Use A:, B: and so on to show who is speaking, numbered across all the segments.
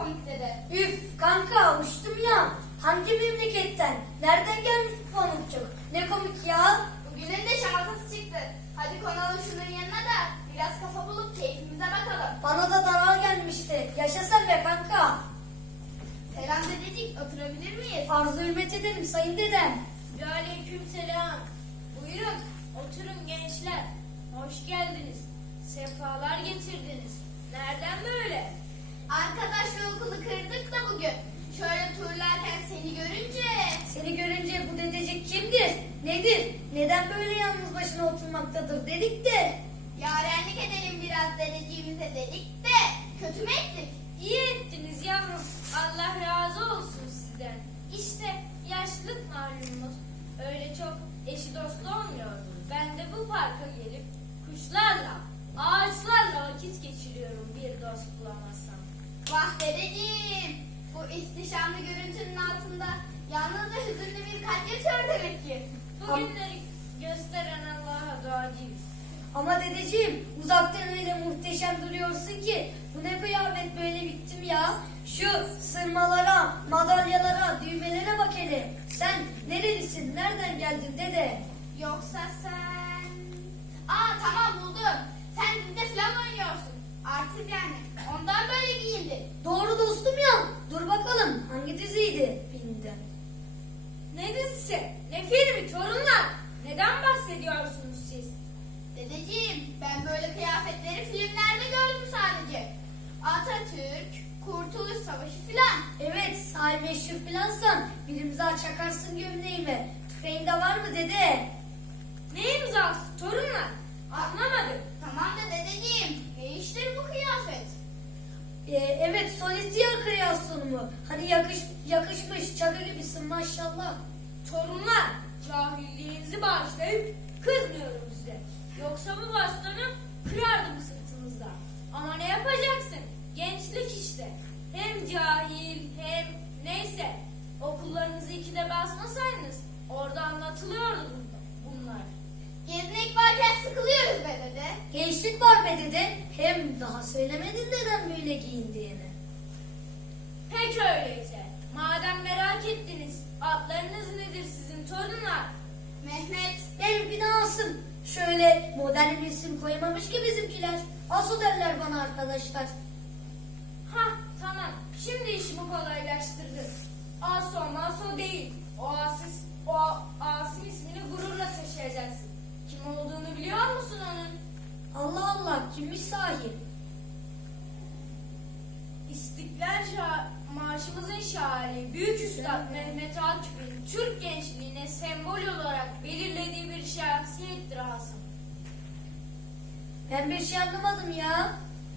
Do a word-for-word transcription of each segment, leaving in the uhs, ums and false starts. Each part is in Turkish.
A: komik dede.
B: Üf kanka uçtum ya. Hangi memleketten? Nereden gelmiş bu pamukçuk? Ne komik ya.
A: Bugünün de şamatası çıktı. Hadi konalım şunun yanına da biraz kafa bulup keyfimize bakalım.
B: Bana da daral gelmişti. Yaşa sen be kanka.
A: Selam dedecik, oturabilir miyiz?
B: Arzu hürmet ederim sayın dedem.
C: Ve aleykümselam. Buyurun, oturun gençler. Hoş geldiniz. Sefalar getirdiniz. Nereden böyle?
A: Arkadaşla okulu kırdık da bugün. Şöyle turlarken seni görünce...
B: Seni görünce bu dedecik kimdir? Nedir? Neden böyle yalnız başına oturmaktadır dedik de.
A: Yarenlik edelim biraz dedeciğimize dedik de kötü mü ettik?
C: İyi ettiniz yavrum. Allah razı olsun sizden. İşte yaşlılık malumunuz. Öyle çok eşi dostu olmuyor. Ben de bu parka gelip kuşlarla, ağaçlarla vakit geçiriyorum bir dost bulamazsam.
A: Vah dedeciğim. Bu ihtişamlı görüntünün altında yalnız ve hüzünlü bir kalp yatıyor demek ki.
C: Bugünleri gösteren Allah'a duacıyız.
B: Ama dedeciğim uzaktan öyle muhteşem duruyorsun ki bu ne kıyafet böyle bittim ya. Şu sırmalara, madalyalara, düğmelere bak hele. Sen nerelisin? Nereden geldin dede?
A: Yoksa sen... Aa tamam buldum. Sen dizide falan oynuyorsun. Artık yani. Ondan böyle giyindin.
B: Doğru dostum ya. Dur bakalım hangi diziydi filmde?
C: Ne dizisi? Ne filmi torunlar? Neden bahsediyorsunuz siz?
A: Dedeciğim ben böyle kıyafetleri filmlerde gördüm sadece. Atatürk, Kurtuluş Savaşı filan.
B: Evet sahi meşhur filansan bir imza çakarsın gömleğime. Tüfeğinde var mı dede?
C: Ne imzası torunlar? Anlamadım.
A: Tamam da dedeciğim ne iştir bu kıyafet?
B: Ee, evet solistiyar kreasyonu mu? Hani yakış, yakışmış çakı gibisin maşallah.
C: Torunlar, cahilliğinizi bağışlayıp kızmıyorum size. Yoksa bu bastonu kırardım sırtınızda. Ama ne yapacaksın? Gençlik işte. Hem cahil hem neyse. Okullarınızı ikide basmasaydınız orada anlatılıyordu bunlar.
A: Gezmek varken sıkılıyoruz be dede.
B: Gençlik var be dede. Hem daha söylemedin neden böyle giyindiğini.
C: Peki öyleyse. Madem merak ettiniz, adlarınız nedir sizin torunlar?
A: Mehmet,
B: Benimki de Asım. Şöyle modern bir isim koymamış ki bizimkiler. Asu derler bana arkadaşlar.
C: Hah tamam, şimdi işimi kolaylaştırdı. Aso maso değil, o asis, o Asim ismini gururla taşıyacaksın. Kim olduğunu biliyor musun onun?
B: Allah Allah kimmiş sahi?
C: İstiklal Şa- Marşımızın şairi Büyük Üstad Mehmet Akif'in Türk gençliğine sembol olarak belirlediği bir şahsiyettir Asım.
B: Ben bir şey anlamadım ya.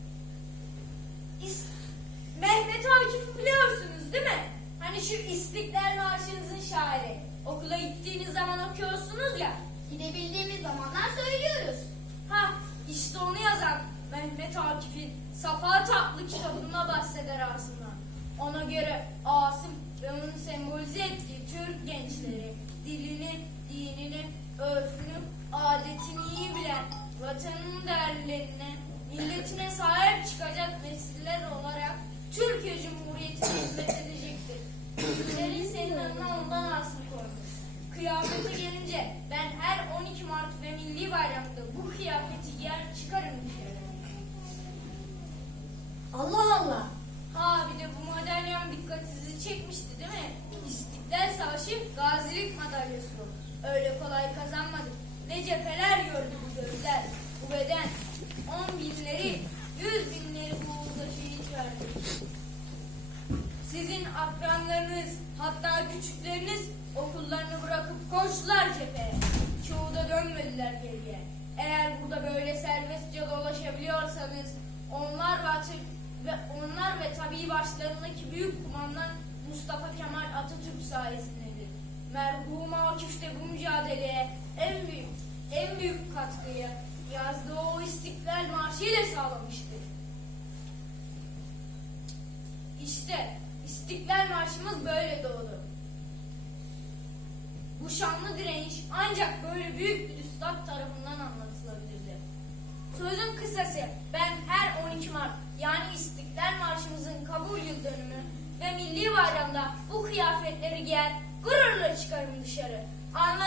C: İs- Mehmet Akif'i biliyorsunuz değil mi? Hani şu İstiklal Marşınızın şairi. Okula gittiğiniz zaman okuyorsunuz ya.
A: gidebildiğimiz zamanlar söylüyoruz.
C: Ha işte onu yazan Mehmet Akif'in Safa Tatlı kitabında bahseder Asım'dan. Ona göre Asım ve onun sembolize ettiği Türk gençleri dilini, dinini, örfünü, adetini iyi bilen, vatanının değerlerine, milletine sahip çıkacak nesiller olarak Türkiye Cumhuriyeti'ne hizmet edecektir. Ülkelerin senin adına ondan Asım koymuş. Kıyafete gelince ben her on iki Mart ve Milli Bayram'da bu kıyafeti giyer çıkarım dışarı.
B: Allah Allah.
C: Ha bir de bu madalyon dikkatinizi çekmişti değil mi? İstiklal Savaşı gazilik madalyası bu. Öyle kolay kazanmadık. Ne cepheler gördü bu gözler, bu beden. On binleri, yüz binleri bu uğurda şehit verdi. Sizin akranlarınız, hatta küçükleriniz okullarını bırakıp koştular cepheye. Çoğu da dönmediler geriye. Eğer burada böyle serbestçe dolaşabiliyorsanız onlar ve, ve onlar ve tabii başlarındaki büyük kumandan Mustafa Kemal Atatürk sayesindedir. Merhum Akif de bu mücadeleye en büyük en büyük katkıyı yazdığı o İstiklal Marşı ile sağlamıştır. İşte İstiklal Marşımız böyle doğdu. Bu şanlı direniş ancak böyle büyük bir üstad tarafından anlatılabilirdi. Sözün kısası ben her on iki Mart yani İstiklal Marşımızın kabul yıl dönümü milli bayramda bu kıyafetleri giyer, gururla çıkarım dışarı. Anla